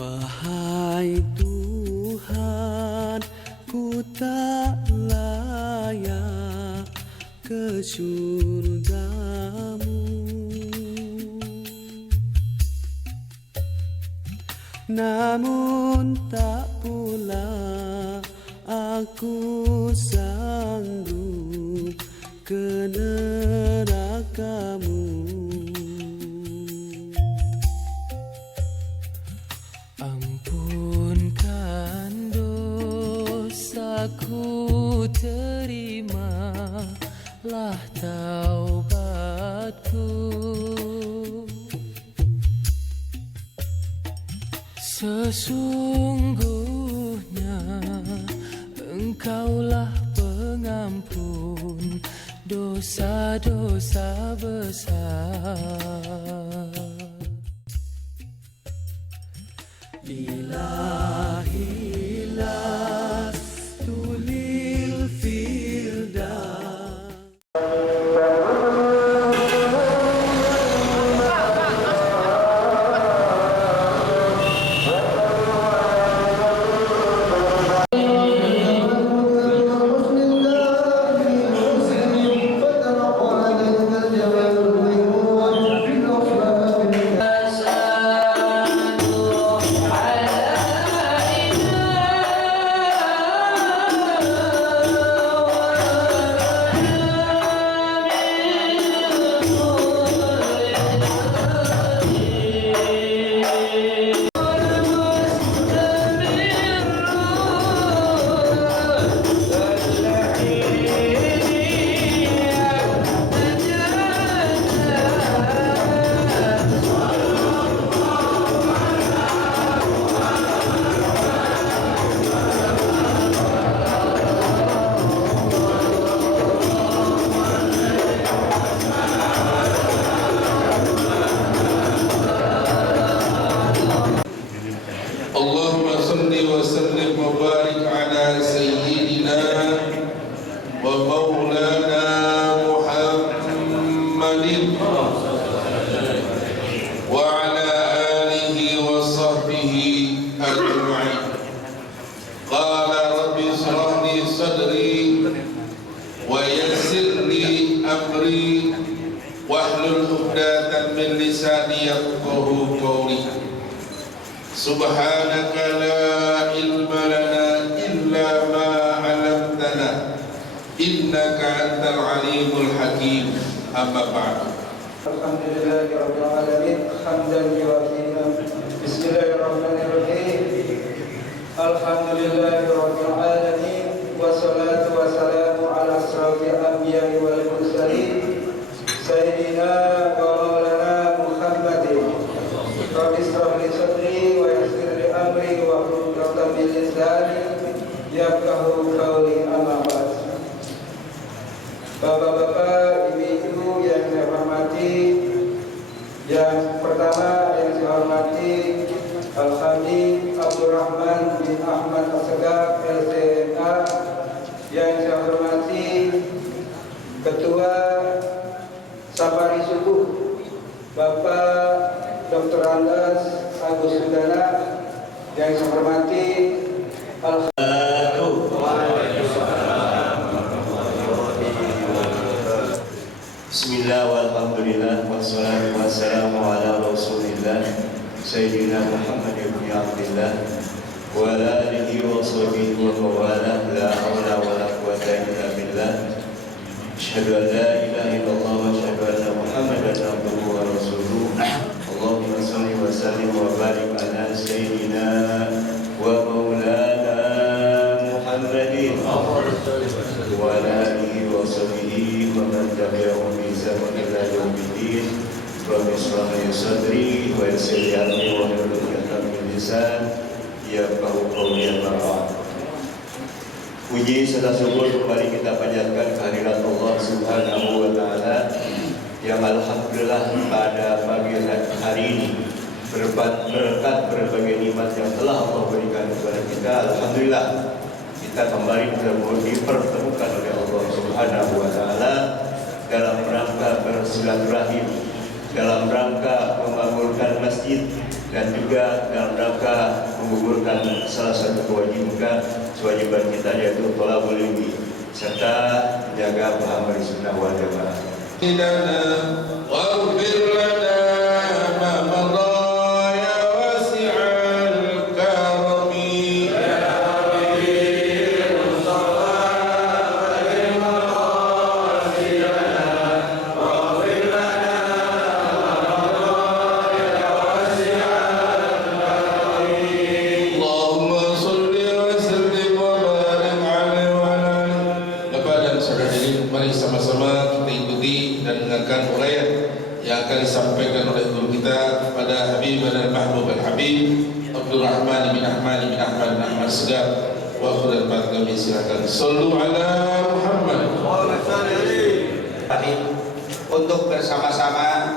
Wahai Tuhan, ku tak layak ke surgamu, namun tak pula aku sanggup ke nerakamu. Ampunkan dosaku, terimalah taubatku. Sesungguhnya Engkaulah pengampun dosa-dosa besar. Ilahilah tulil firdaus. Allahumma salli wa sallim wa barik ala sayyidina wa maulana Muhammadin wa ala alihi wa sahbihi ajma'in. Qala rabbi shrah li sadri wa yassir li amri wahlul 'uqdatam min lisani yafqahu qawli. Subhanaka la ilma lana illa ma 'allamtana innaka antal alimul hakim. Amma ba'du. Alhamdulillahirabbil alamin hamdan yuwafi'u. Bismillahirrahmanirrahim. Alhamdulillahirabbil alamin wassalatu wassalamu ala asrofil anbiya'i wal mursalin sayyidina wa maulana Muhammadin. Rabbi shrah li sadri wa yassir li amri wa hlul 'uqdatam min lisani yafqahu qawli. Amma ba'd. Bapak-bapak, ibu-ibu yang saya hormati, yang pertama yang saya hormati Al-Haji Abdurrahman bin Ahmad Assegaf LCMA, yang saya hormati Ketua Safari Subuh Bapak Dr. Andas Agus Sundana, yang saya hormati Bismillah walhamdulillah wassalatu wassalamu ala rasulillah Sayyidina Muhammad ibn Abdillah wa ala alihi wa sahbihi wa mawalah, la hawla wa la quwwata illa billah. Asyhadu an la ilaha illallah wa asyhadu anna Muhammadan abduhu wa rasuluh. Allahumma shalli wa sallim wa barik ala sayyidina wa maulana Muhammadin wa ala alihi wa sahbihi wa man tabi'ahum bi ihsan ila yaumiddin. Rabbi shrah li sadri wa yassir li amri wa hlul 'uqdatam min lisani yafqahu qawli. Puji serta syukur kembali kita panjatkan kehadirat Allah Subhanahu wa taala yang alhamdulillah pada pagi hari ini berkat berbagai nikmat yang telah Allah berikan kepada kita. Alhamdulillah kita kembali dipertemukan oleh Allah Subhanahu wa taala dalam rangka bersilaturahim, dalam rangka membangunkan masjid, dan juga dalam rangka menggugurkan salah satu kewajiban kita yaitu thalabul ilmi serta menjaga paham dari sunnah wal jamaah. واغفر لنا ما مضى يا واسع الكرم اللهم صل وسلم وبارك عليه وعلى آله. Bapak dan saudara hadirin, mari sama-sama kita ikuti dan dengarkan uraian yang akan disampaikan oleh guru kita kepada Habib dan Mahbub al-Habib Abdul Rahman bin Ahmad bin Ahmad bin Ahmad Segaf. Wa akhiran kami silakan. Sallu ala Muhammad. Untuk bersama-sama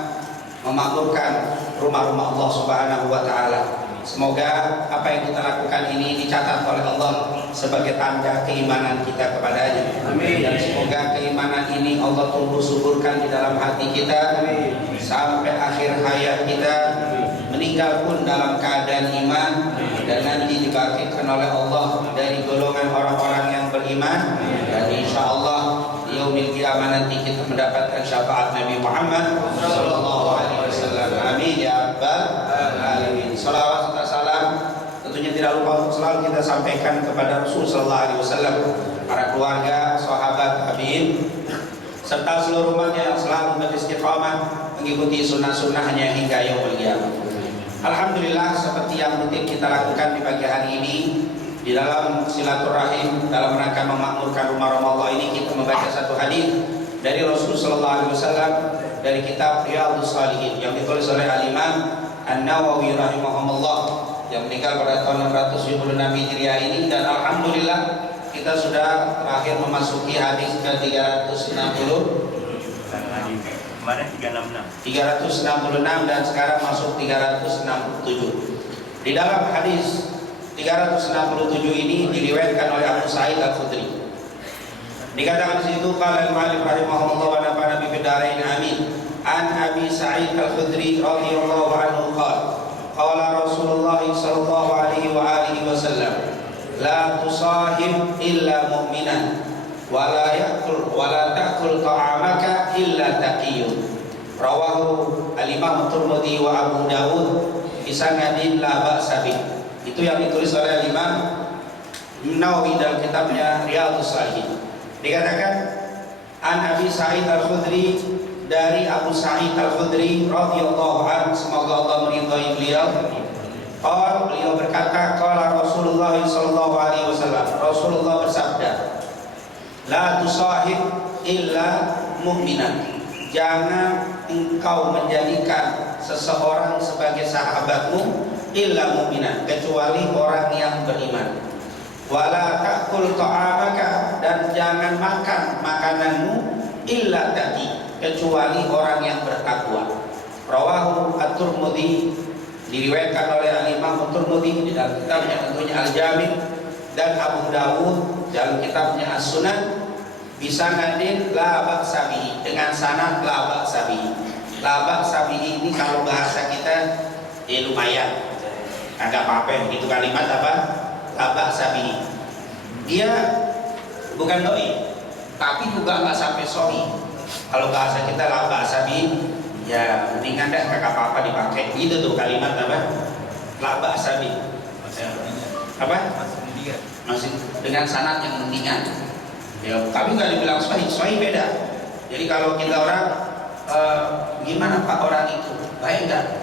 memakmurkan rumah-rumah Allah Subhanahu wa taala. Semoga apa yang kita lakukan ini dicatat oleh Allah sebagai tanda keimanan kita kepadanya. Amin. Dan semoga keimanan ini Allah tumbuh suburkan di dalam hati kita. Amin. Sampai akhir hayat kita, meninggal pun dalam keadaan iman, dan nanti dibangkitkan oleh Allah dari golongan orang-orang yang beriman. Dan insya Allah di yaumil qiyamah nanti kita mendapatkan syafaat Nabi Muhammad sallallahu alaihi wasallam. Amin ya rabbal alamin. Salawat serta salam tentunya tidak lupa untuk selalu kita sampaikan kepada Rasul sallallahu alaihi wasallam, para keluarga, sahabat, Habib, serta seluruh umatnya yang selalu beristiqamah mengikuti sunnah-sunnahnya hingga yaumul qiyamah. Alhamdulillah, seperti yang rutin kita lakukan di pagi hari ini di dalam silaturahim dalam rangka memakmurkan rumah Allah ini, kita membaca satu hadis dari Rasul sallallahu alaihi wasallam dari kitab Riyadhus Shalihin yang ditulis oleh Al-Imam An-Nawawi rahimahumullah yang meninggal pada tahun 676 Hijriah ini. Dan alhamdulillah kita sudah terakhir memasuki hadis ke 360. Kemarin 366 dan sekarang masuk 367. Di dalam hadis 367 ini diriwayatkan oleh Abu Sa'id Al-Khudri. Dikatakan di situ qala al-Malik rahimahullah wa nafa'ana bi bidarain amin. An Abi Sa'id Al-Khudri radhiyallahu anhu qala Rasulullah sallallahu alaihi wa alihi wasallam la tusahib illa mu'minan wa la ta'kul ta'amaka illa taqiyyun. Rawahu al-Imam Tirmidzi wa Abu Dawud bi sanadin la ba'sa bih. Itu yang ditulis oleh Imam Nawawi dalam kitabnya Riyadhus Shalihin. Dikatakan An Abi Sa'id Al-Khudri, dari Abu Sa'id Al-Khudri radhiyallahu anhu, semoga Allah meridhai beliau. Beliau berkata, qala Rasulullah sallallahu alaihi wasallam, Rasulullah bersabda, la tusahib illa mu'minan. Jangan engkau menjadikan seseorang sebagai sahabatmu illa mu'minan, kecuali orang yang beriman. Wala ta'kul ta'amaka, dan jangan makan makananmu illa taqi, kecuali orang yang bertakwa. Rawahu At-Tirmidzi, diriwayatkan oleh Al-Imam At-Tirmidzi di dalam kitabnya tentunya Al-Jami', dan Abu Dawud dalam kitabnya As-Sunan bisanadin la ba'sa bihi, dengan sanad la ba'sa bihi. La ba'sa bihi ini kalau bahasa kita lumayan, agak apa-apa gitu kalimat apa? La ba'sa bihi. Dia bukan doi, tapi juga nggak sampai sahih. Kalau bahasa kita la ba'sa bihi, ya mendingan dah, kagak apa-apa dipakai. Itu tuh kalimat apa? La ba'sa bihi. Apa? Masih dengan sanad yang mendingan. Ya, tapi nggak dibilang sahih, sahih beda. Jadi kalau kita orang gimana Pak orang itu baik nggak?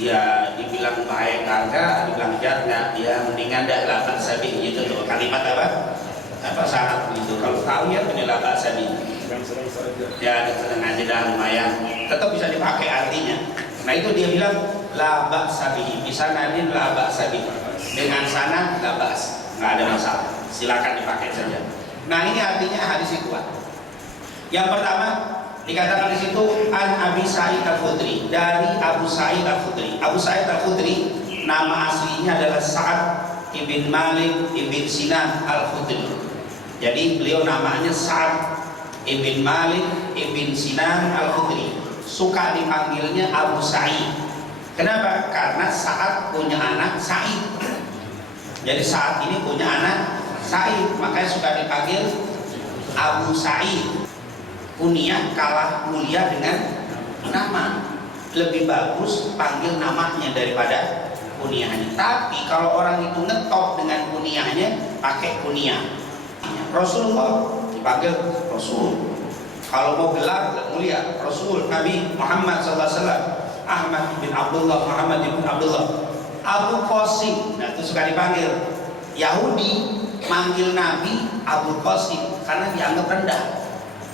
Ya dibilang baik kagak, dibilang jahat nggak? Ya mendingan dah la ba'sa bihi. Itu tuh kalimat apa? Apa syarat gitu? Kalau tahu ya ini la ba'sa bihi. Ya kita ngaji dah lumayan, tetap bisa dipakai artinya. Nah itu dia bilang la ba'sa bihi, bisa nadin la ba'sa bihi, dengan sanad la ba's, nggak ada masalah, silakan dipakai saja. Nah ini artinya hadis yang kuat. Yang pertama dikatakan di situ An Abi Sa'id Al-Khudri, dari Abu Sa'id Al-Khudri. Abu Sa'id Al-Khudri nama aslinya adalah Sa'ad ibn Malik ibn Sinan Al-Khudri. Jadi beliau namanya Sa'ad ibn Malik ibn Sinan Al-Khudri. Suka dipanggilnya Abu Sa'id Kenapa? Karena Sa'ad punya anak Sa'id. Jadi saat ini punya anak Sa'id, makanya suka dipanggil Abu Sa'id. Kunyah kalah mulia dengan nama. Lebih bagus panggil namanya daripada kunyahnya. Tapi kalau orang itu ngetop dengan kunyahnya, pakai kunyah. Rasulullah dipanggil Rasul. Kalau mau gelar mulia, Rasul Nabi Muhammad SAW. Ahmad bin Abdullah, Muhammad bin Abdullah, Abu Qasim. Nah itu suka dipanggil. Yahudi manggil Nabi Abu Qasim karena dianggap rendah.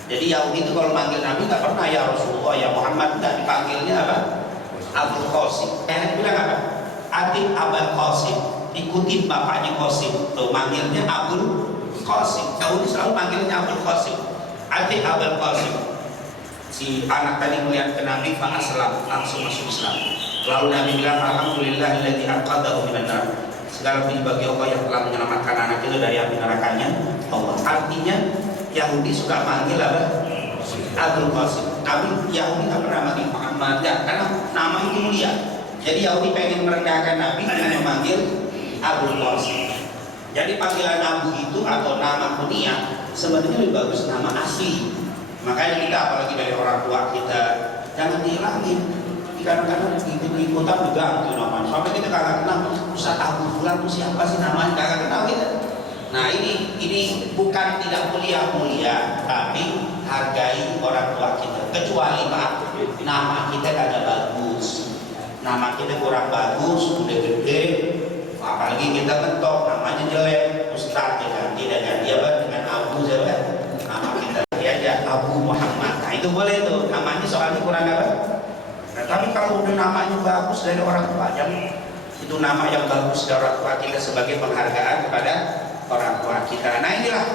Jadi Yahudi itu kalau manggil Nabi nggak pernah ya Rasulullah, ya Muhammad, nggak, dipanggilnya apa? Abu Qasim. Yang bilang apa? Adik Abul Qasim, ikutin bapaknya Qasim. Tuh manggilnya Abul Qasim. Yahudi selalu manggilnya Abul Qasim. Adik Abul Qasim. Si anak tadi melihat ke Nabi, Islam, langsung masuk Islam. Lalu Nabi bilang, Alhamdulillahilladzi anqadhahu minan nar. Segala puji bagi Allah yang telah menyelamatkan anak itu dari api nerakanya Allah. Artinya Yahudi suka manggil apa? Abul Qasim. Tapi Yahudi tak pernah manggil Muhammad ya, karena nama itu mulia. Jadi Yahudi pengen merendahkan Nabi dengan memanggil Abul Qasim. Jadi panggilan Abu itu atau nama kunyah sebenarnya lebih bagus nama asli. Makanya kita apalagi dari orang tua kita jangan dihilangin. Kadang-kadang ikutan diganti namanya. Sampai kita kagak kenal Ustaz Abu Fulan itu siapa sih namanya, kagak kenal kita. Nah ini bukan tidak mulia, tapi hargai orang tua kita. Kecuali Pak, nama kita kagak bagus, nama kita kurang bagus, udah gede, apalagi kita mentok namanya jelek, Ustaz ya ganti apa dengan Abu siapa? Nama kita aja Abu Muhammad. Nah itu boleh tuh, namanya soalnya kurang apa? Nah tapi kalau udah namanya bagus dari orang tua, itu nama yang bagus dari orang tua kita sebagai penghargaan kepada orang tua kita. Nah inilah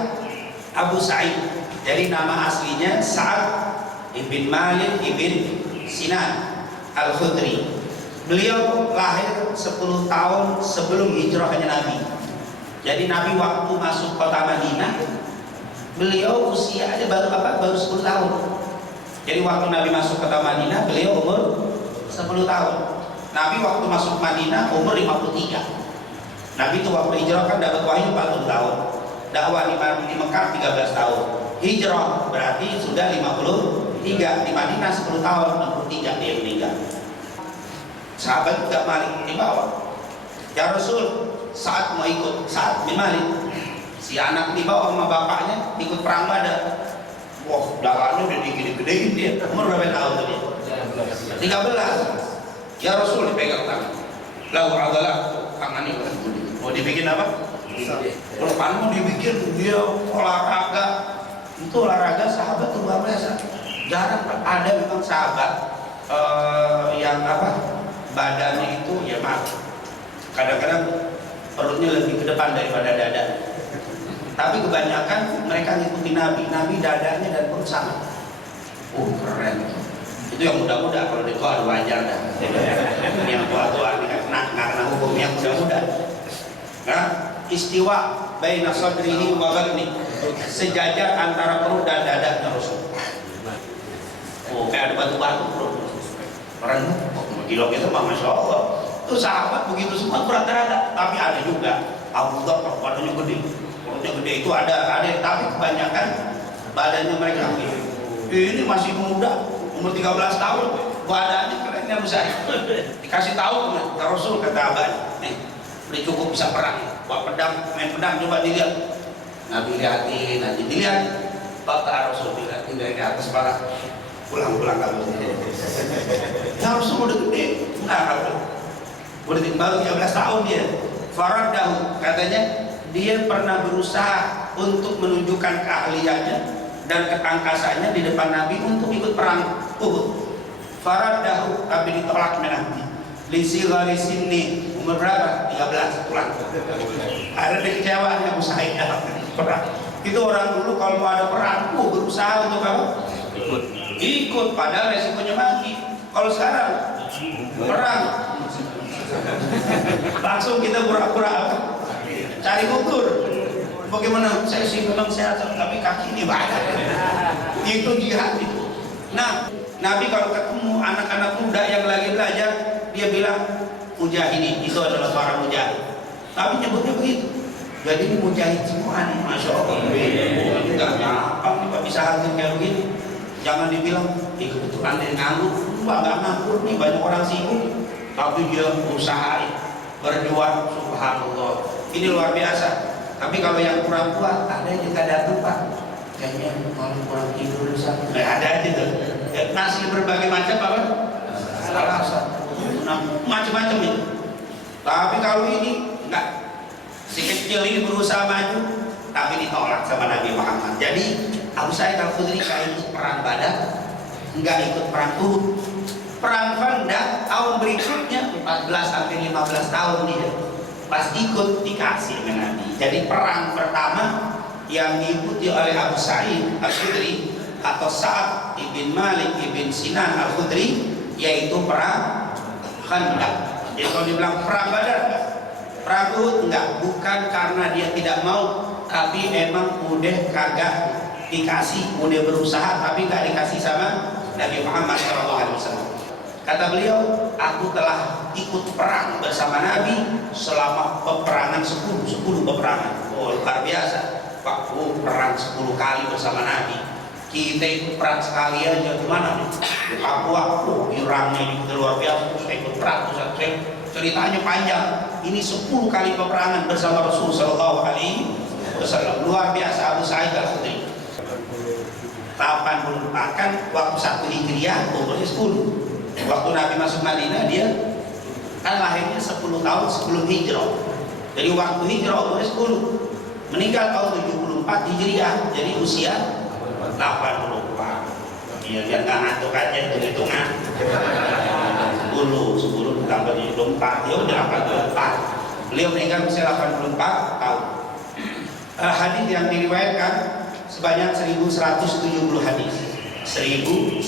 Abu Sa'id. Jadi nama aslinya Sa'ad ibn Malik ibn Sinan Al-Khudri. Beliau lahir 10 tahun sebelum hijrahnya Nabi. Jadi Nabi waktu masuk kota Madinah, beliau usianya baru 10 tahun. Jadi waktu Nabi masuk kota Madinah, beliau umur 10 tahun. Nabi waktu masuk Madinah umur 53. Nabi itu waktu hijrah kan dapat wahyu 40 tahun. Dakwah di Mekah 13 tahun. Hijrah berarti sudah 53. Di Madinah 10 tahun, 63 dia meninggal. Sahabat juga Malik dibawa. Ya Rasul, saat mau ikut, saat bin Malik. Si anak dibawa sama bapaknya ikut perang Badar. Wah, darahnya udah digede-gedein dia. Umur berapa tahun tuh dia? 13. Ya Rasul dipegang tangan. Lahu adalah tangannya mau dibikin apa? Kalau kan mau dibikin dia olahraga. Itu olahraga sahabat tuh luar biasa. Jarang ada memang sahabat yang apa? Badannya itu ya maaf. Kadang-kadang perutnya lebih ke depan daripada dada. Tapi kebanyakan mereka ngikutin Nabi. Nabi dadanya dan perut sama. Keren. Itu yang muda-muda. Kalau itu ada wajar dah. Yang tua-tua nggak kena hukum. Yang muda-muda. Nah, istiwa baina sadrihi wa batni. Sejajar antara perut dan dadanya Rasul. Kayak ada batu-batu perut. Orang gilok itu mah Masya Allah. Itu sahabat begitu semua rata-rata. Tapi ada juga Abu Dhar badannya gede. Perutnya gede itu ada, tapi kebanyakan badannya mereka ini masih muda, umur 13 tahun, badannya kerennya besar. Dikasih tahu ke Rasul, kata abah, nih, udah cukup bisa perang, bawa pedang, main pedang, coba dilihat. Nabi lihatin, nanti dilihat, kata Rasul dilihatin dari atas kepala, pulang kamu. Ya Rasul udah gede, enggak kamu, udah baru 13 tahun dia. Faradahu, katanya dia pernah berusaha untuk menunjukkan keahliannya dan ketangkasannya di depan Nabi untuk ikut perang Uhud. Faradahu, tapi ditolak Nabi. Lisigari sini, umur berapa? 13, pulang. Ada kekecewaan yang Sa'id perang. Itu orang dulu kalau mau ada perang, berusaha untuk apa? Ikut, padahal resikonya mati. Kalau sekarang perang, langsung kita pura-pura cari gugur. Bagaimana? Saya sih memang sehat, tapi kaki ini banyak. Itu jihad itu. Nah, Nabi kalau ketemu anak-anak muda yang lagi belajar, dia bilang bilang mujahidin, itu adalah para mujahid. Tapi nyebutnya begitu. Jadi ini mujahid semua nih, masya Allah. Enggak gampang Pak bisa hadir kayak begini. Jangan dibilang, kebetulan dia nganggur, nggak nganggur nih, banyak orang sibuk. Tapi dia usaha berjuang, subhanallah. Ini luar biasa. Tapi kalau yang kurang kuat, ada yang kita datang Pak. Kayaknya kalau kurang tidur ada aja tuh. Nasi berbagai macam apa? Alasan. Macam-macam itu. Tapi kalau ini enggak, si kecil ini berusaha maju, tapi ditolak sama Nabi Muhammad. Jadi Abu Sa'id Al-Khudri kayak ikut perang Badar, enggak ikut perang Uhud. Perang Khandaq tahun berikutnya 14 sampai 15 tahun dia pas ikut dikasih dengan Nabi. Jadi perang pertama yang diikuti oleh Abu Sa'id Al-Khudri atau Sa'ad ibn Malik ibn Sinan Al-Khudri yaitu perang Khandaq. Jadi kalau dibilang perang Badar enggak, perang Uhud enggak, bukan karena dia tidak mau, tapi memang udah kagak dikasih, udah berusaha tapi enggak dikasih sama Nabi Muhammad SAW. Kata beliau, aku telah ikut perang bersama Nabi selama peperangan 10 peperangan. Oh, luar biasa Pak, perang 10 kali bersama Nabi. Kita ikut perang sekali aja gimana nih? Papua, Irangnya juga luar biasa. Saya ikut perang, ceritanya panjang. Ini 10 kali peperangan bersama Rasul Sallallahu Alaihi Wasallam. Luar biasa Abu Sa'id Al-Khudri. 84 kan waktu 1 Hijriah, umurnya 10. Waktu Nabi masuk Madinah dia kan lahirnya 10 tahun sebelum hijrah. Jadi waktu hijrah umurnya 10. Meninggal tahun 74 Hijriah. Jadi usia 84. Iya, dia nggak ngantuk aja hitung-hitungan. 10 tambah 74, ya udah 84. Beliau meninggal usia 84 tahun. Hadis yang diriwayatkan sebanyak 1170 hadis. 1170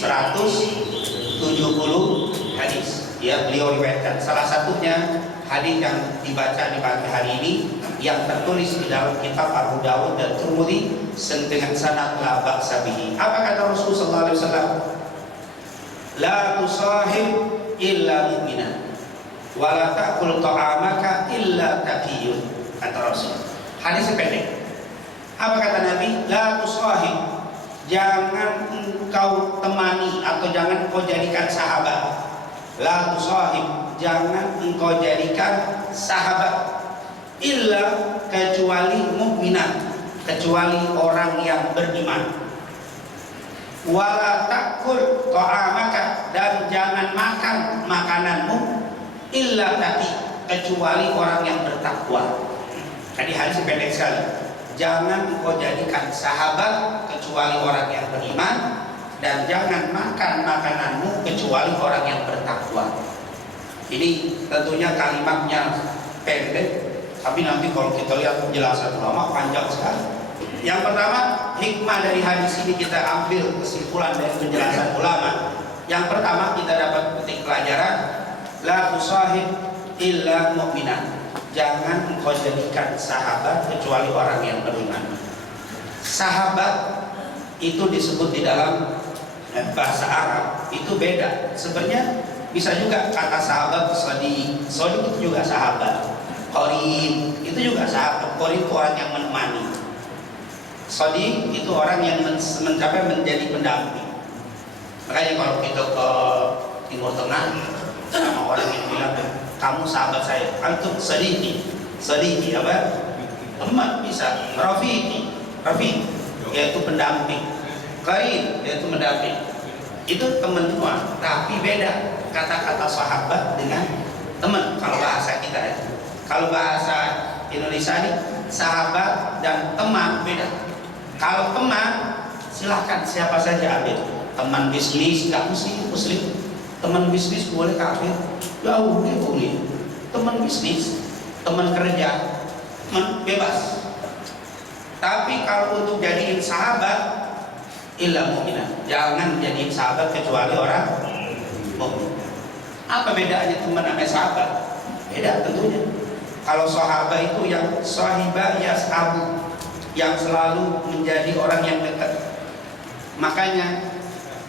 hadis. Ya, beliau riwayatkan. Salah satunya hadis yang dibaca di pagi hari ini yang tertulis di dalam kitab Abu Dawud dan Tirmidzi dengan sanad la ba'sa bihi. Apa kata Rasulullah sallallahu alaihi wasallam? La tusahib illa mu'minan wa la ta'kul ta'amaka illa taqiyun, kata Rasul. Hadis pendek. Apa kata Nabi? La tusahib, jangan engkau temani atau jangan engkau jadikan sahabat. La tusahib, jangan engkau jadikan sahabat illa, kecuali mukminah, kecuali orang yang beriman. Wala takul ta'amaka, dan jangan makan makananmu illa taqi, kecuali orang yang bertakwa. Tadi hadis pendek sekali. Jangan engkau jadikan sahabat kecuali orang yang beriman, dan jangan makan makananmu kecuali orang yang bertakwa. Ini tentunya kalimatnya pendek, tapi nanti kalau kita lihat penjelasan ulama panjang sekali. Yang pertama, hikmah dari hadis ini kita ambil kesimpulan dari penjelasan ulama. Yang pertama kita dapat petik pelajaran, la tusahib illa mu'minan. Jangan engkau jadikan sahabat kecuali orang yang beriman. Sahabat itu disebut di dalam bahasa Arab itu beda. Sebenarnya bisa juga kata sahabat sadiq. Sadiq itu juga sahabat. Qarin itu juga sahabat. Qarin itu orang yang menemani. Sadiq itu orang yang mencapai menjadi pendamping. Makanya kalau kita ke Timur Tengah sama orang yang bilang, kamu sahabat saya, antum sadiqi. Sadiqi apa? Teman bisa. Rafiqi yaitu pendamping. Qarin yaitu mendamping. Itu teman semua, tapi beda kata-kata sahabat dengan teman kalau bahasa kita ya. Kalau bahasa Indonesia ini sahabat dan teman beda. Kalau teman silahkan siapa saja ambil. Teman bisnis nggak mesti muslim. Teman bisnis boleh kafir, jauh boleh. Teman bisnis, teman kerja, teman bebas. Tapi kalau untuk jadiin sahabat, illa mu'minah, jangan jadiin sahabat kecuali orang mukmin. Apa bedanya teman sama sahabat? Beda tentunya. Kalau sahabat itu yang sahibah yashabu, yang selalu menjadi orang yang dekat. Makanya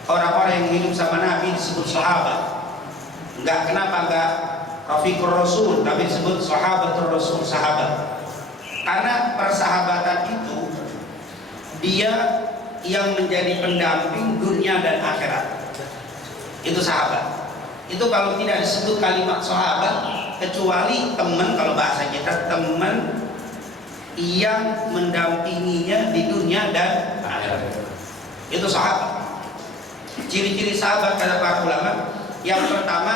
orang-orang yang hidup sama Nabi disebut sahabat. Kenapa enggak Rafiqur Rasul, tapi disebut sahabatul Rasul, sahabat. Karena persahabatan itu dia yang menjadi pendamping dunia dan akhirat. Itu sahabat. Itu kalau tidak disebut kalimat sahabat, kecuali teman, kalau bahasa kita teman yang mendampinginya di dunia dan akhirat. Itu sahabat. Ciri-ciri sahabat kata para ulama, yang pertama,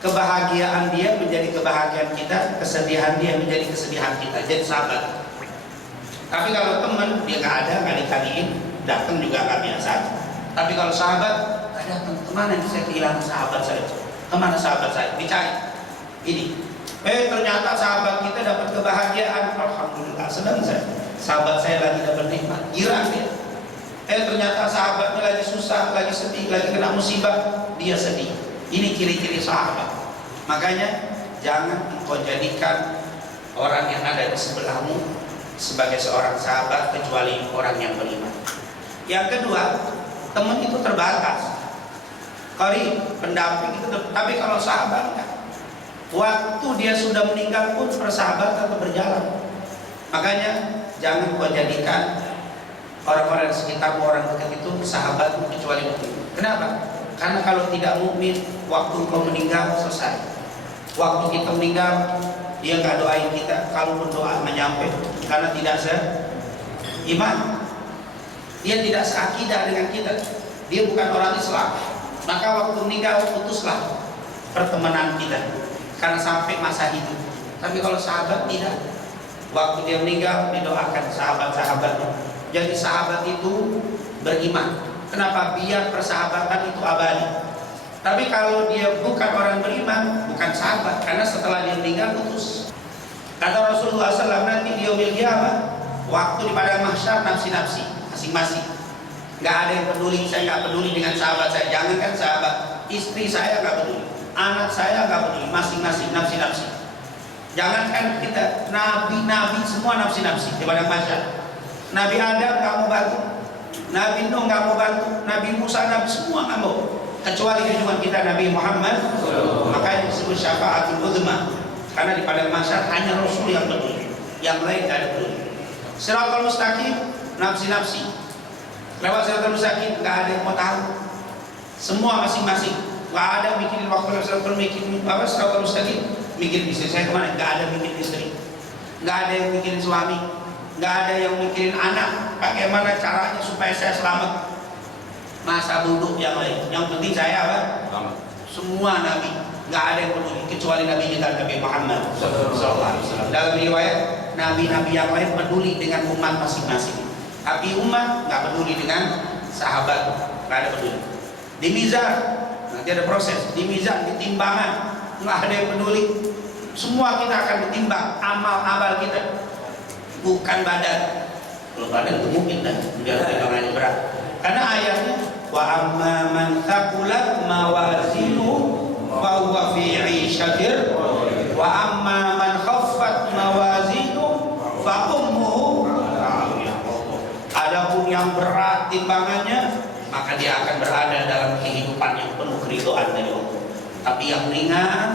kebahagiaan dia menjadi kebahagiaan kita, kesedihan dia menjadi kesedihan kita. Jadi sahabat. Tapi kalau teman, dia nggak ada, nggak dicariin, datang juga nggak biasa. Tapi kalau sahabat, nggak datang. Kemana saya kehilangan sahabat saya? Kemana sahabat saya? Dicari. Ini. Ternyata sahabat kita dapat kebahagiaan. Alhamdulillah, senang saya. Sahabat saya lagi dapat nikmat. Girang dia. Ternyata sahabatnya lagi susah, lagi sedih, lagi kena musibah, dia sedih. Ini ciri-ciri sahabat. Makanya jangan engkau jadikan orang yang ada di sebelahmu sebagai seorang sahabat kecuali orang yang beriman. Yang kedua, teman itu terbatas. Qarib, pendamping itu, tapi kalau sahabat enggak. Waktu dia sudah meninggal pun persahabatan tetap berjalan. Makanya jangan kau jadikan orang-orang sekitarmu, orang dekat itu sahabat kecuali mukmin. Kenapa? Karena kalau tidak mukmin, waktu kau meninggal selesai. Waktu kita meninggal, dia nggak doain kita. Kalaupun doa menyampai, karena tidak seiman, dia tidak seakidah dengan kita. Dia bukan orang Islam. Maka waktu meninggal putuslah pertemanan kita, karena sampai masa hidup. Tapi kalau sahabat tidak. Waktu dia meninggal didoakan sahabat-sahabatnya. Jadi sahabat itu beriman. Kenapa? Biar persahabatan itu abadi. Tapi kalau dia bukan orang beriman, bukan sahabat, karena setelah dia meninggal putus. Kata Rasulullah SAW, nanti di yaumil qiyamah, waktu di padang mahsyar, nafsi-nafsi masing-masing. Gak ada yang peduli, saya gak peduli dengan sahabat saya. Jangankan sahabat, istri saya gak peduli, anak saya gak peduli, masing-masing nafsi-nafsi. Jangankan kita, nabi-nabi semua nafsi-nafsi di padang mahsyar. Nabi Adam gak mau bantu, Nabi Nuh nggak mau bantu, Nabi Musa, Nabi semua nggak mau, kecuali junjungan kita Nabi Muhammad. Makanya disebut syafaatul uzma, karena di padang mahsyar hanya Rasul yang peduli, yang lain nggak ada peduli. Shiratal mustaqim, nafsi-nafsi. Lewat shiratal mustaqim nggak ada yang mau tahu, semua masing-masing. Nggak ada mikirin waktu shiratal mikirin apa shiratal mustaqim, mikirin istri saya kemana, nggak ada mikirin istri, nggak ada yang mikirin suami, nggak ada yang mikirin anak, bagaimana caranya supaya saya selamat. Masa duduk yang lain, yang penting saya apa? Selamat. Semua nabi, nggak ada yang peduli kecuali Nabi kita Nabi Muhammad SAW. Dalam riwayat, nabi-nabi yang lain peduli dengan umat masing-masing, tapi umat nggak peduli dengan sahabat, nggak ada peduli. Di mizan nanti ada proses, di mizan, di timbangan, nggak ada yang peduli. Semua kita akan ditimbang amal-amal kita, bukan badan. Kalau badan itu mungkin dan biar timbangannya berat. Karena ayatnya wa amma man thaqulat mawazinu fa huwa fi 'ishatin wa amma man khaffat mawazinu fa ummuhu. Adapun yang berat timbangannya, maka dia akan berada dalam kehidupan yang penuh keridhaan dari Allah. Tapi yang ringan,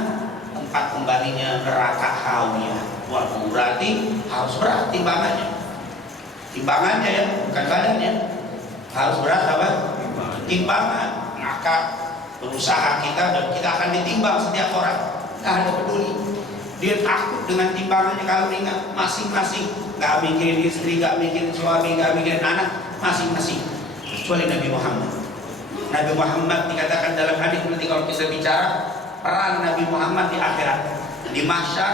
tempat kembalinya neraka hawiyah. Waduh, berarti harus berat timbangannya. Timbangannya ya, bukan badannya. Harus berat apa? Timbangan. Maka berusaha kita dan kita akan ditimbang setiap orang. Nggak ada peduli. Dia takut dengan timbangannya kalau ringan. Masing-masing. Nggak mikirin istri, nggak mikirin suami, nggak mikirin anak. Masing-masing. Kecuali Nabi Muhammad. Nabi Muhammad dikatakan dalam hadis, nanti kalau kita bicara peran Nabi Muhammad di akhirat, di mahsyar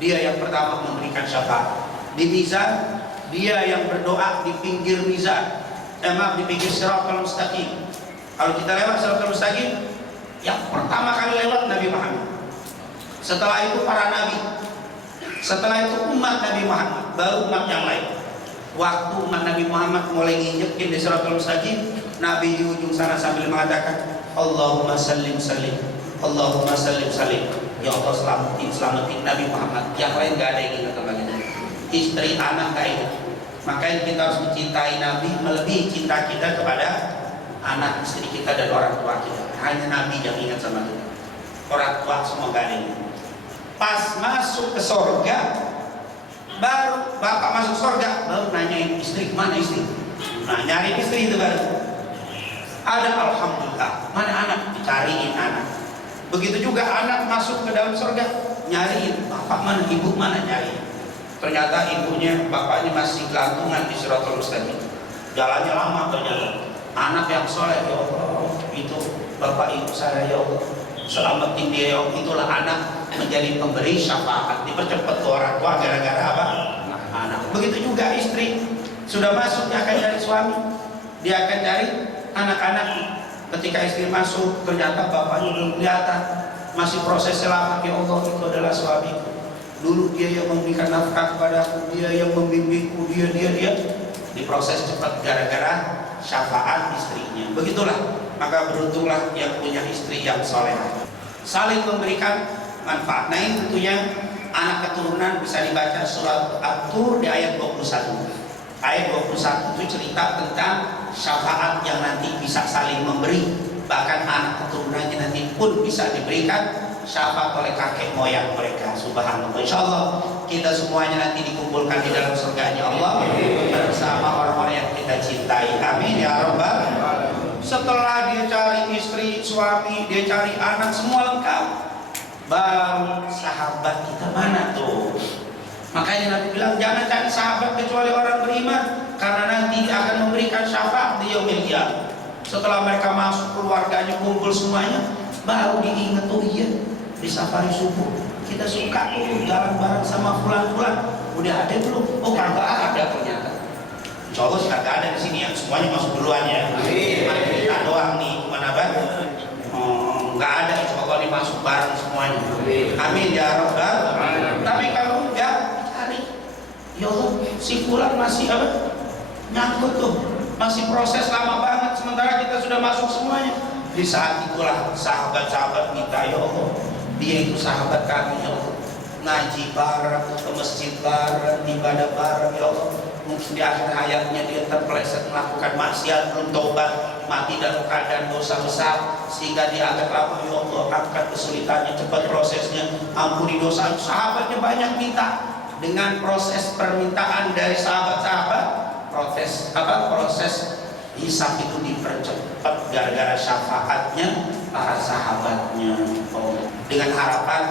dia yang pertama memberikan syafaat. Di mizan dia yang berdoa di pinggir mizan, di pinggir Shiratal Mustaqim. Kalau kita lewat Shiratal Mustaqim, yang pertama kali lewat Nabi Muhammad. Setelah itu para nabi, setelah itu umat Nabi Muhammad, baru umat yang lain. Waktu umat Nabi Muhammad mulai nginjekin di Shiratal Mustaqim, Nabi di ujung sana sambil mengatakan Allahumma sallim sallim, Allahumma sallim sallim. Ya Allah selamatin Nabi Muhammad. Yang lain gak ada yang ingat lagi. Istri, anak gak ingat. Makanya kita harus mencintai Nabi melebihi cinta kita kepada anak, istri kita dan orang tua kita. Hanya Nabi yang ingat sama kita. orang tua semua gak ada ini. Pas masuk ke surga, baru bapak masuk surga, baru nanyain istri, mana istri? Nah, nyari istri itu baru. Ada, alhamdulillah. Mana anak? Dicariin anak. Begitu juga anak masuk ke dalam surga, nyariin bapak mana, ibu mana, nyariin. Ternyata ibunya, bapaknya masih gelantungan di Siratul Mustaqim. Jalannya lama ternyata. Anak yang soleh, ya Allah, itu bapak ibu saya, ya Allah, selamatin dia, ya Allah. Itulah anak menjadi pemberi syafaat, dipercepat ke orang tua gara-gara apa? Anak. Begitu juga istri, sudah masuk dia akan cari suami, dia akan cari anak-anak. Ketika istri masuk, ternyata bapaknya belum kelihatan, masih proses selamat. Ya Allah, itu adalah suamiku. Dulu dia yang memberikan nafkah kepadaku, dia yang membimbingku, dia diproses cepat gara-gara syafaat istrinya. Begitulah, maka beruntunglah yang punya istri yang soleh, saling memberikan manfaat. Nah, ini tentunya anak keturunan bisa dibaca surat At-Tur di ayat 21. Ayat 21 itu cerita tentang syafaat yang nanti bisa saling memberi, bahkan anak keturunannya nanti pun bisa diberikan syafaat oleh kakek moyang mereka. Subhanallah. Insyaallah kita semuanya nanti dikumpulkan di dalam surganya Allah bersama orang-orang yang kita cintai. Amin ya rabbal alamin. Setelah dia cari istri, suami, dia cari anak, semua lengkap, baru sahabat kita mana tuh? Makanya Nabi bilang jangan cari sahabat kecuali orang beriman, karena nanti dia akan memberikan syafaat di yaumil qiyamah. Setelah mereka masuk, keluarganya kumpul semuanya, baru diingat, oh iya, di safari subuh kita suka tuh jalan bareng sama fulan-fulan, udah ada belum? Oh kagak ada ternyata. Insya Allah sih kagak ada di sini, yang semuanya masuk duluan ya. Cuma kita doang nih, kemana banget? Nggak ada, insya Allah dimasuk bareng semuanya. Amin ya rabbal alamin. Tapi kalau enggak, cari, ya Allah, si fulan masih apa? Nyangkut tuh, masih proses lama banget, sementara kita sudah masuk semuanya. Di saat itulah sahabat-sahabat kita, ya Allah, dia itu sahabat kami, ya Allah, ngaji bareng, ke masjid bareng, ibadah bareng, ya Allah. Mungkin di akhir hayatnya dia terpeleset melakukan maksiat, belum taubat, mati dalam keadaan dosa besar, sehingga dia agak lama, ya Allah, angkat kesulitannya, cepat prosesnya, ampuni dosa. Sahabatnya banyak minta. Dengan proses permintaan dari sahabat-sahabat, proses hisab itu dipercepat gara-gara syafaatnya para sahabatnya. Dengan harapan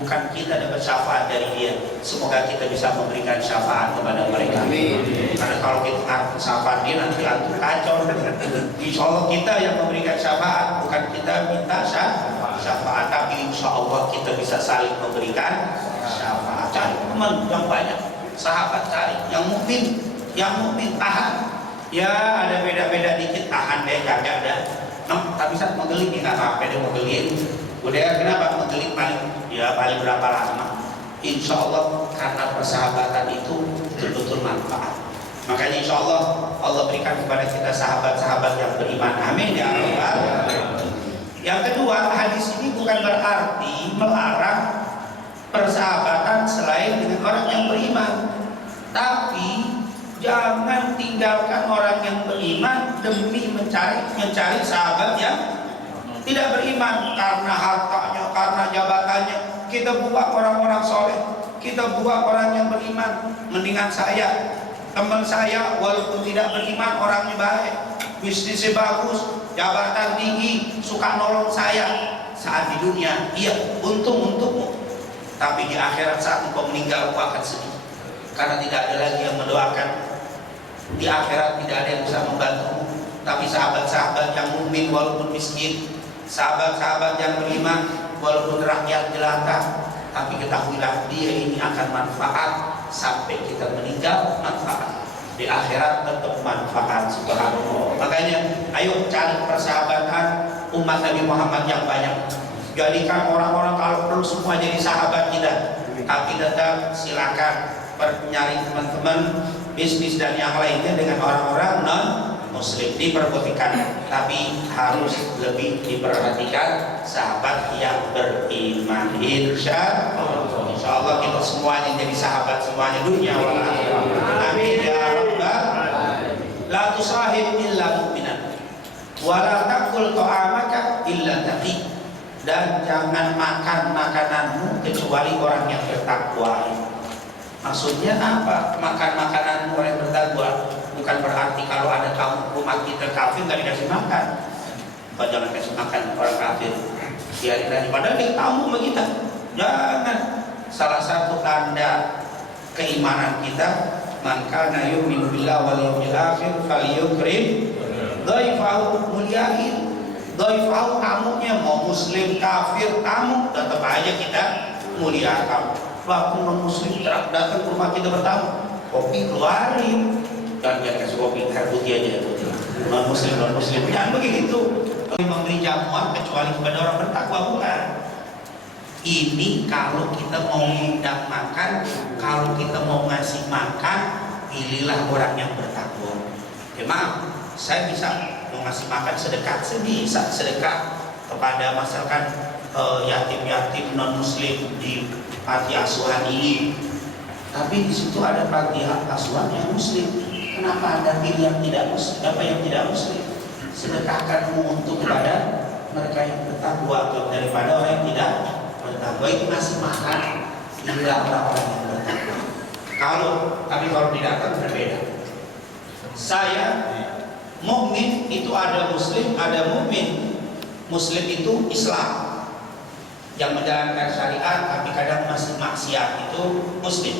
bukan kita dapat syafaat dari dia, semoga kita bisa memberikan syafaat kepada mereka. Karena kalau kita harap syafaat dia, nanti langsung kacau. Insya Allah kita yang memberikan syafaat, bukan kita minta syafaat, tapi insya Allah kita bisa saling memberikan syafaat. Cari teman yang banyak, sahabat cari yang mukmin tahan. Ya ada beda-beda dikit, tahan deh, jaga dah. No, tapi saat menggelin nggak apa-apa deh, mau gelin. Udah kenapa menggelin paling berapa lama? Insya Allah karena persahabatan itu betul-betul manfaat. Makanya insya Allah Allah berikan kepada kita sahabat-sahabat yang beriman. Amin ya rabbal alamin. Yang kedua, hadis ini bukan berarti melarang persahabatan selain dengan orang yang beriman, tapi jangan tinggalkan orang yang beriman demi mencari sahabat yang tidak beriman, karena hartanya, karena jabatannya. Kita buat orang-orang soleh, kita buat orang yang beriman. Mendingan saya, teman saya walaupun tidak beriman, orangnya baik, bisnisnya bagus, jabatan tinggi, suka nolong saya. Saat di dunia, iya, untung untukmu, tapi di akhirat saat engkau meninggal, engkau akan sedih, karena tidak ada lagi yang mendoakan. Di akhirat tidak ada yang bisa membantumu. Tapi sahabat-sahabat yang mukmin walaupun miskin, sahabat-sahabat yang beriman walaupun rakyat jelata, tapi ketahuilah dia ini akan manfaat sampai kita meninggal, manfaat di akhirat tetap manfaat. Subhanallah. Makanya ayo cari persahabatan umat Nabi Muhammad yang banyak. Jadikan orang-orang kalau perlu semua jadi sahabat kita. Tapi tetap silakan nyari teman-teman bisnis dan yang lainnya dengan orang-orang non muslim, diperbolehkan, tapi harus lebih diperhatikan sahabat yang beriman. Insya Allah kita semuanya jadi sahabat semuanya, dunia wal akhirah. Amin ya rabbal alamin. La tusahib illa mu'minan wa la taqul ta'amaka illa taqi. dan jangan makan makananmu kecuali orang yang bertakwa. Maksudnya apa? Makan makananmu orang yang bertakwa bukan berarti kalau ada tamu rumah kita kafir nggak dikasih makan. Kau jangan kasih makan orang kafir, biarin aja. Padahal dia tamu sama kita. Jangan. Salah satu tanda keimanan kita, man kana yu'minu billahi wal yawmil akhir falyukrim dhaifahu, muliain dhaifahu, tamunya mau muslim kafir tamu tetap aja kita muliakan. Waktu non muslim datang ke rumah kita bertamu, kopi keluarin, dan jangan kasih kopi air putih aja, non muslim jangan begitu. Memberi jamuan kecuali kepada orang bertakwa, bukan. Ini kalau kita mau ngundang makan, kalau kita mau ngasih makan, pilihlah orang yang bertakwa. Ya maaf, saya bisa mau ngasih makan sedekah, saya bisa sedekah kepada masyarakat yatim-yatim non muslim di panti asuhan ini. Tapi di situ ada panti asuhan yang muslim. Kenapa Anda pilih yang tidak muslim? Apa yang tidak muslim? Sedekahkanmu untuk kepada mereka yang bertakwa daripada orang yang tidak bertakwa. Itu ngasih makan inilah orang-orang yang bertakwa. Tapi kalau tidak akan berbeda. Saya mukmin itu ada muslim, ada mukmin. Muslim itu Islam yang menjalankan syariat tapi kadang masih maksiat, itu muslim.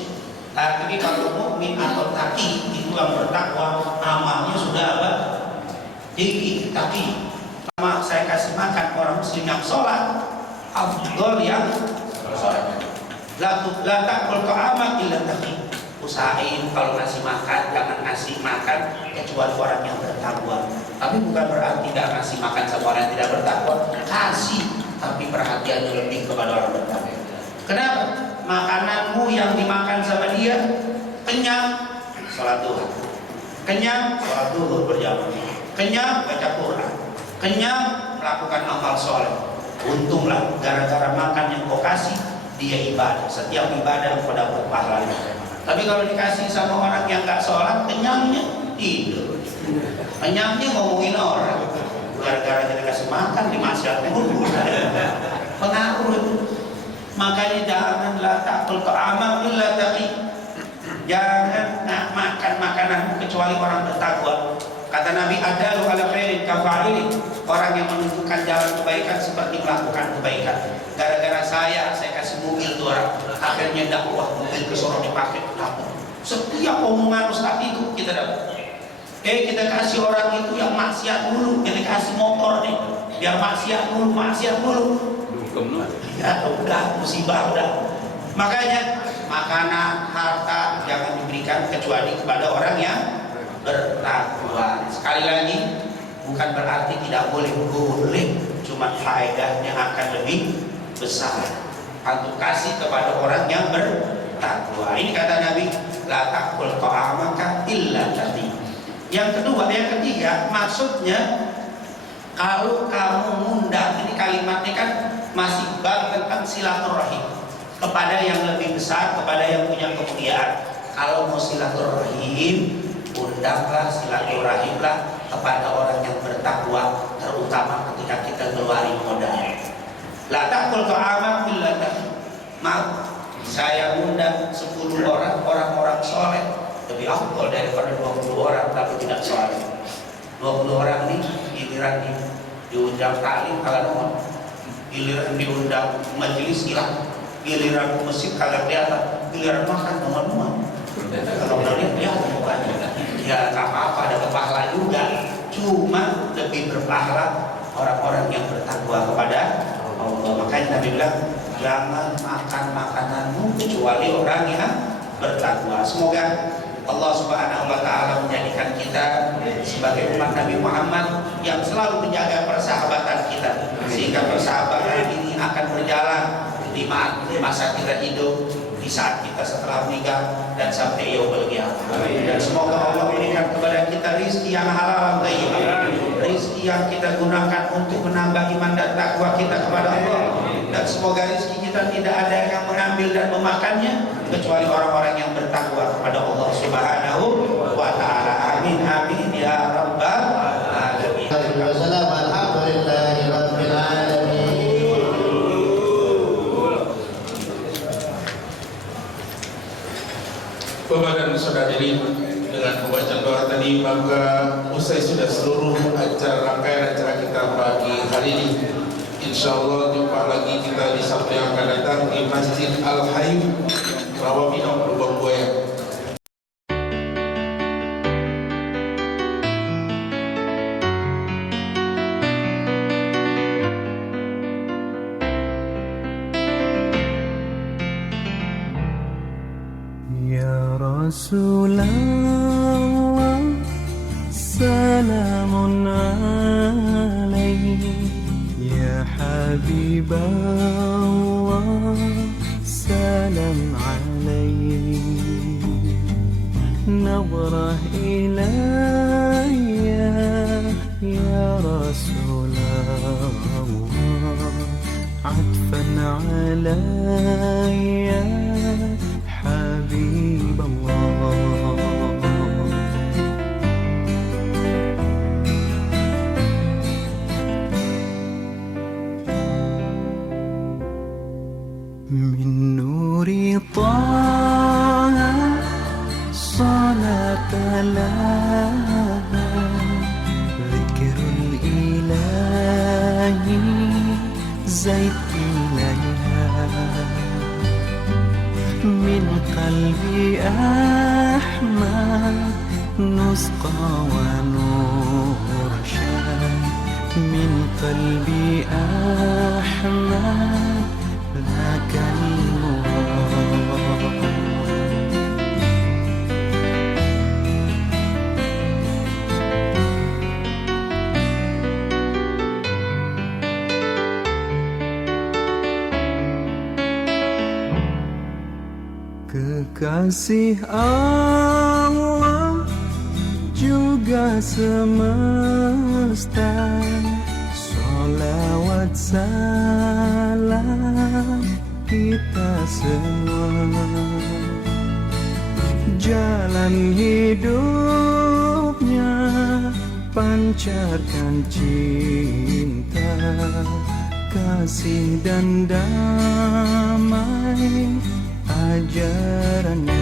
Tapi kalau mukmin atau taqi itu yang bertakwa, amalnya sudah apa? Tinggi. Tapi sama saya kasih makan orang muslim yang sholat, afdol yang sholat. La ta'kul ta'amak illa taqi. Usahain kalau ngasih makan jangan ngasih makan kecuali orang yang bertakwa. Tapi bukan berarti tidak ngasih makan sama orang yang tidak bertakwa. Kasih, tapi perhatiannya lebih kepada orang bertakwa. Kenapa? Makananmu yang dimakan sama dia kenyang, sholat duha, kenyang, sholat duhur berjamaah, kenyang, baca Quran, kenyang, melakukan amal soleh. Untunglah gara-gara makan yang kau kasih dia ibadah. Setiap ibadah kau dapat pahala. Tapi kalau dikasih sama orang yang gak sholat, kenyangnya tidur, kenyangnya ngomongin orang. Gara-gara dia dikasih makan dimaksiatin mulu, pengaruh. Makanya janganlah ta'kul ta'amak illa taqi. Jangan makan makanan kecuali orang bertakwa. Kata Nabi, adalu ala khairin kafa'ili. Orang yang menunjukkan jalan kebaikan seperti melakukan kebaikan. Gara-gara saya kasih mobil tuh orang, akhirnya dakwah mobil ke Solo dipakai dapur. Setiap omongan Ustaz itu kita dapat. Kita kasih orang itu yang maksiat dulu, kita kasih motor nih, biar maksiat dulu. Ya udah, musibah udah. Makanya makanan, harta jangan diberikan kecuali kepada orang yang bertakwa. Sekali lagi, bukan berarti tidak boleh, cuma faedahnya akan lebih besar. Untuk kasih kepada orang yang bertakwa. Ini kata Nabi, la ta'kul ta'amaka illa taqi. Yang ketiga, maksudnya kalau kamu ngundang, ini kalimatnya kan masih bab tentang silaturahim kepada yang lebih besar, kepada yang punya kemuliaan. Kalau mau silaturahim, undanglah, silaturahimlah kepada orang yang bertakwa, terutama ketika kita keluarin modal. La ta'kul ta'amak illa taqi. Maaf, saya undang 10 orang soleh lebih afdal daripada 20 orang tapi tidak soleh. 20 orang ini giliran diundang taklim kalau mau, giliran diundang majelis hilang, giliran masjid kalau kelihatan, giliran makan teman-teman. Kalau udah lihat mukanya, ya tak apa-apa, ada pahala juga. Cuma lebih berpahala orang-orang yang bertakwa kepada Allah. Makanya Nabi bilang, jangan makan makananmu kecuali orang yang bertakwa. Semoga Allah Subhanahu wa ta'ala menjadikan kita sebagai umat Nabi Muhammad yang selalu menjaga persahabatan kita, sehingga persahabatan ini akan berjalan di masa kita hidup, di saat kita setelah meninggal, dan sampai yaumul qiyamah. Dan semoga Allah berikan kepada kita rizki yang halal dan thayyib, rizki yang kita gunakan untuk menambah iman dan takwa kita kepada Allah. Dan semoga rizki kita tidak ada yang mengambil dan memakannya kecuali orang-orang yang bertakwa kepada Allah Subhanahu wa ta'ala. Amin amin ya rabbal alamin. Alhamdulillah, alhamdulillah rabbil alamin. hadirin, dengan pembacaan doa tadi maka usai sudah seluruh rangkaian acara kita pagi hari ini. InsyaAllah jumpa lagi kita di Sabtu yang akan datang di Masjid Al-Hayy Rawabino Lubang Buaya. Ya Rasulullah, salamun alaik. Ya Habiballah, salam alaik. Nabrah ilayya ya Rasulullah, atfan alayya حبيب الله. من نور طه صلاة لها ذكر الإله زيت إليها من قلبي أحمد نسقى ونرشد من قلبي أحمد ذاك المراد. Kekasih Allah juga semesta, sholawat salam kita semua. Jalan hidupnya pancarkan cinta, kasih dan damai ajarannya.